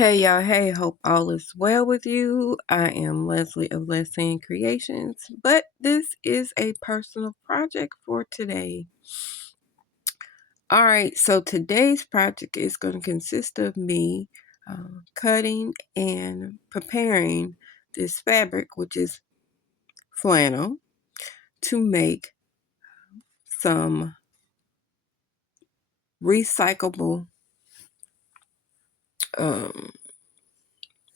Hey y'all, hey, hope all is well with you. I am Leslie of Leslie Creations, but this is a personal project for today. All right, so today's project is going to consist of me cutting and preparing this fabric, which is flannel, to make some recyclable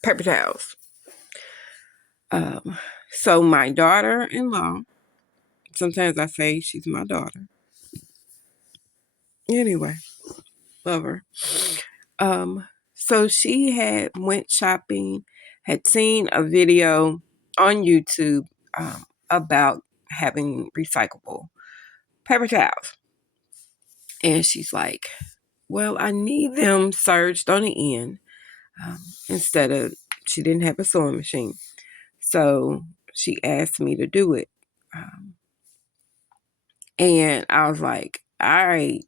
paper towels. So my daughter-in-law, sometimes I say she's my daughter. Anyway, love her. So she had went shopping, had seen a video on YouTube about having recyclable paper towels. And she's like, well, I need them serged on the end instead of, she didn't have a sewing machine. So she asked me to do it. And I was like, all right.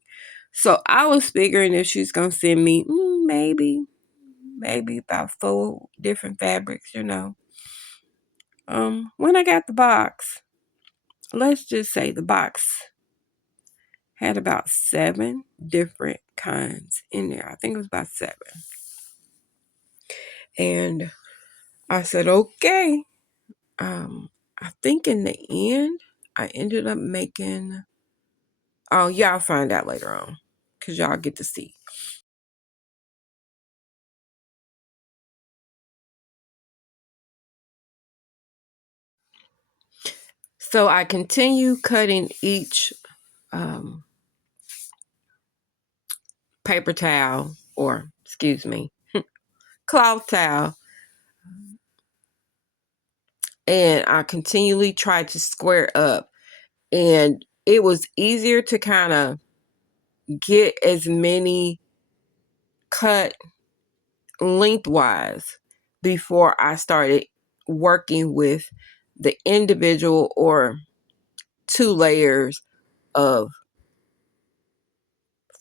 So I was figuring if she's going to send me maybe about 4 different fabrics, When I got the box, let's just say the box had about 7 different kinds in there. I think it was about 7. And I said, okay. I think in the end, I ended up making, oh, y'all find out later on, because y'all get to see. So I continue cutting each paper towel, or excuse me, cloth towel, and I continually tried to square up, and it was easier to kind of get as many cut lengthwise before I started working with the individual or 2 layers of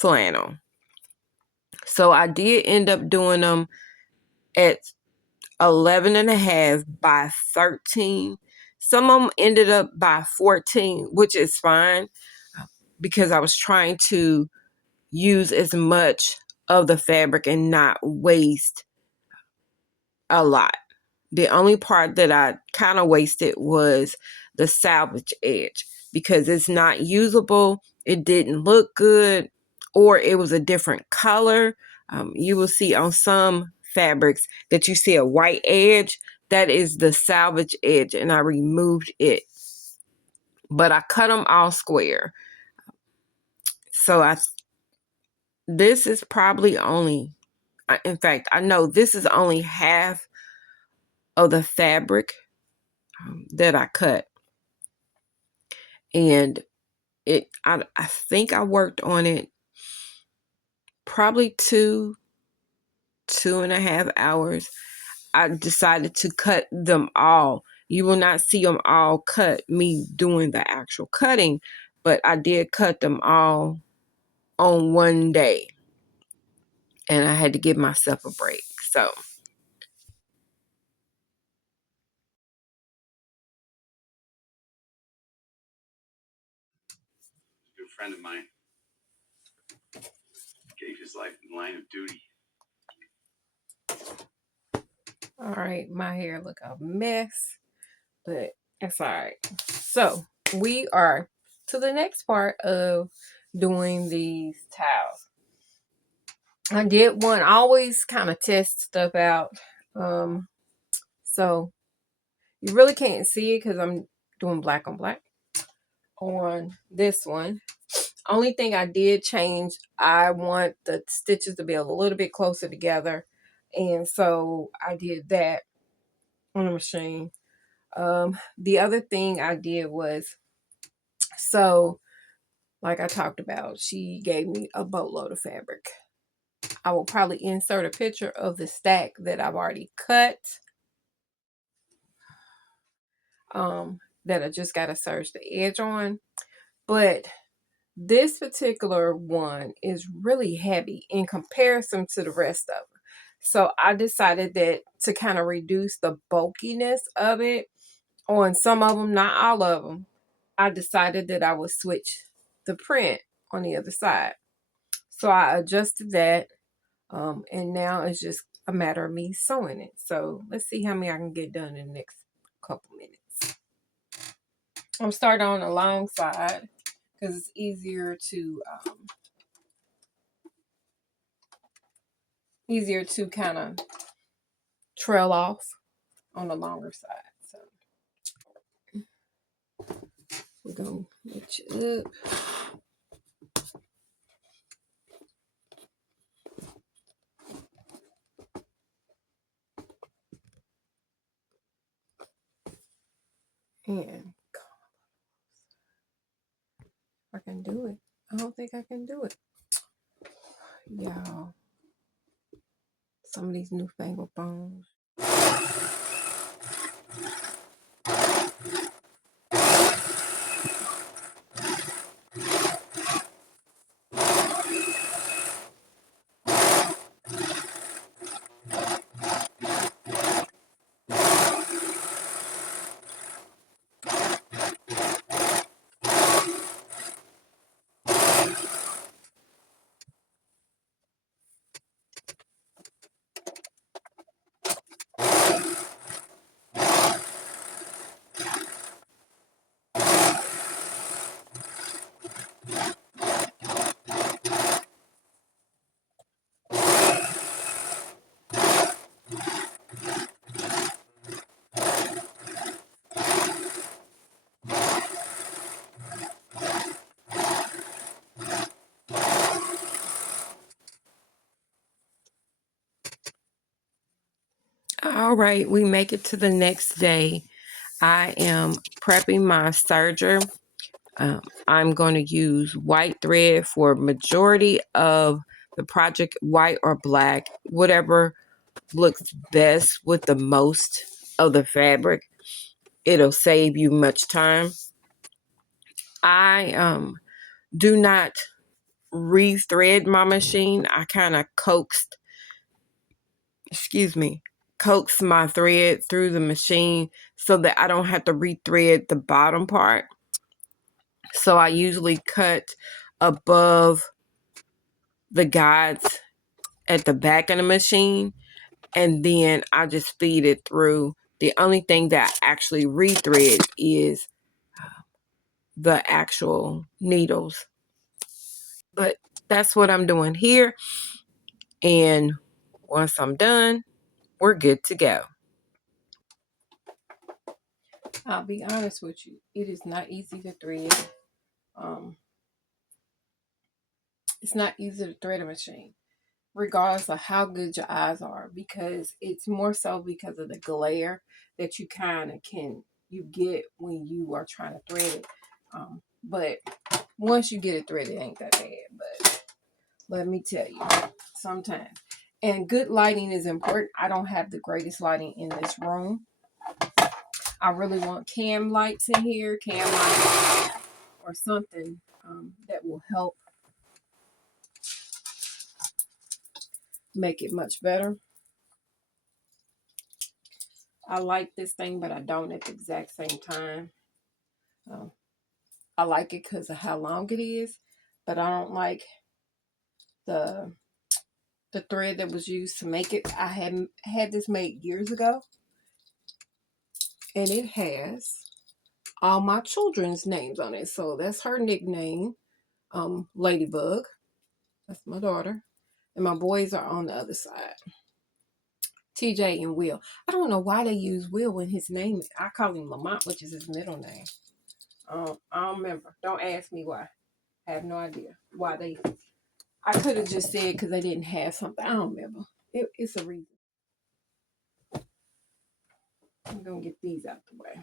flannel. So I did end up doing them at 11.5 by 13. Some of them ended up by 14, which is fine because I was trying to use as much of the fabric and not waste a lot. The only part that I kind of wasted was the salvage edge because it's not usable. It didn't look good, or it was a different color. You will see on some fabrics that you see a white edge. That is the salvage edge, and I removed it. But I cut them all square. So this is probably only, in fact, I know this is only half of the fabric that I cut. And I think I worked on it probably 2.5 hours. I decided to cut them all. You will not see them all cut, me doing the actual cutting, but I did cut them all on one day. And I had to give myself a break. So A good friend of mine gave his life in the line of duty. all right, my hair look a mess, but that's all right. So we are to the next part of doing these towels. I did one, I always kind of test stuff out. So you really can't see it because I'm doing black on black on this one. Only thing I did change, I want the stitches to be a little bit closer together. And so I did that on the machine. The other thing I did was, so like I talked about, she gave me a boatload of fabric. I will probably insert a picture of the stack that I've already cut. That I just got to serge the edge on. But this particular one is really heavy in comparison to the rest of them. So I decided that to kind of reduce the bulkiness of it on some of them, not all of them, I decided that I would switch the print on the other side. So I adjusted that, and now it's just a matter of me sewing it. So let's see how many I can get done in the next couple minutes. I'm starting on the long side because it's easier to kind of trail off on the longer side. So we're gonna mix it up. And I can do it. I don't think I can do it. Y'all, some of these newfangled phones. All right, we make it to the next day. I am prepping my serger. I'm going to use white thread for majority of the project, white or black, whatever looks best with the most of the fabric. It'll save you much time. I do not re-thread my machine. I kind of coax my thread through the machine so that I don't have to re-thread the bottom part. So I usually cut above the guides at the back of the machine, and then I just feed it through. The only thing that I actually re-thread is the actual needles. But that's what I'm doing here. And once I'm done, we're good to go. I'll be honest with you, it is not easy to thread. It's not easy to thread a machine, regardless of how good your eyes are, because it's more so because of the glare that you kind of you get when you are trying to thread it. But once you get it threaded, it ain't that bad. But let me tell you, sometimes. And good lighting is important. I don't have the greatest lighting in this room. I really want cam lights in here, cam lights or something that will help make it much better. I like this thing, but I don't at the exact same time. I like it because of how long it is, but I don't like the thread that was used to make it. I had this made years ago, and it has all my children's names on it. So that's her nickname, Ladybug. That's my daughter. And my boys are on the other side. TJ and Will. I don't know why they use Will when his name, I call him Lamont, which is his middle name. I don't remember. Don't ask me why. I have no idea why they. I could have just said because they didn't have something. I don't remember. It's a reason. I'm going to get these out the way.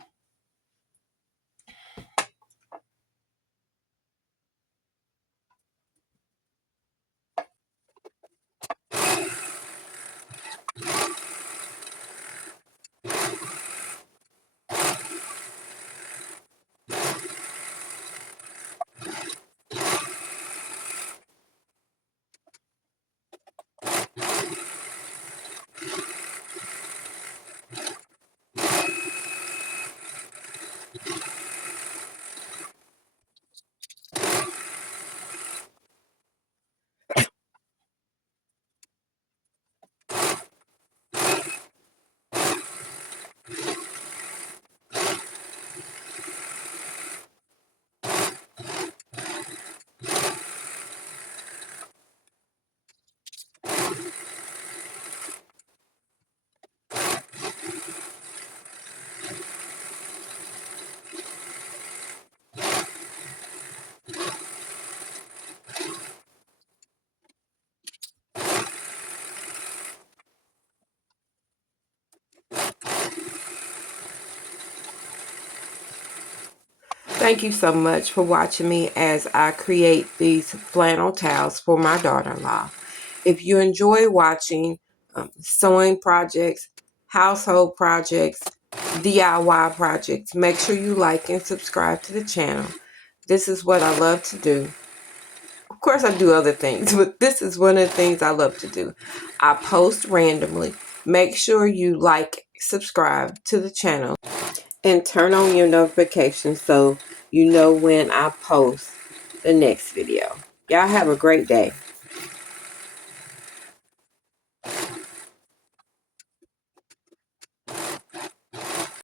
Thank you so much for watching me as I create these flannel towels for my daughter-in-law. If you enjoy watching sewing projects, household projects, DIY projects, make sure you like and subscribe to the channel. This is what I love to do. Of course, I do other things, but this is one of the things I love to do. I post randomly. Make sure you like, subscribe to the channel, and turn on your notifications so you know when I post the next video. Y'all have a great day.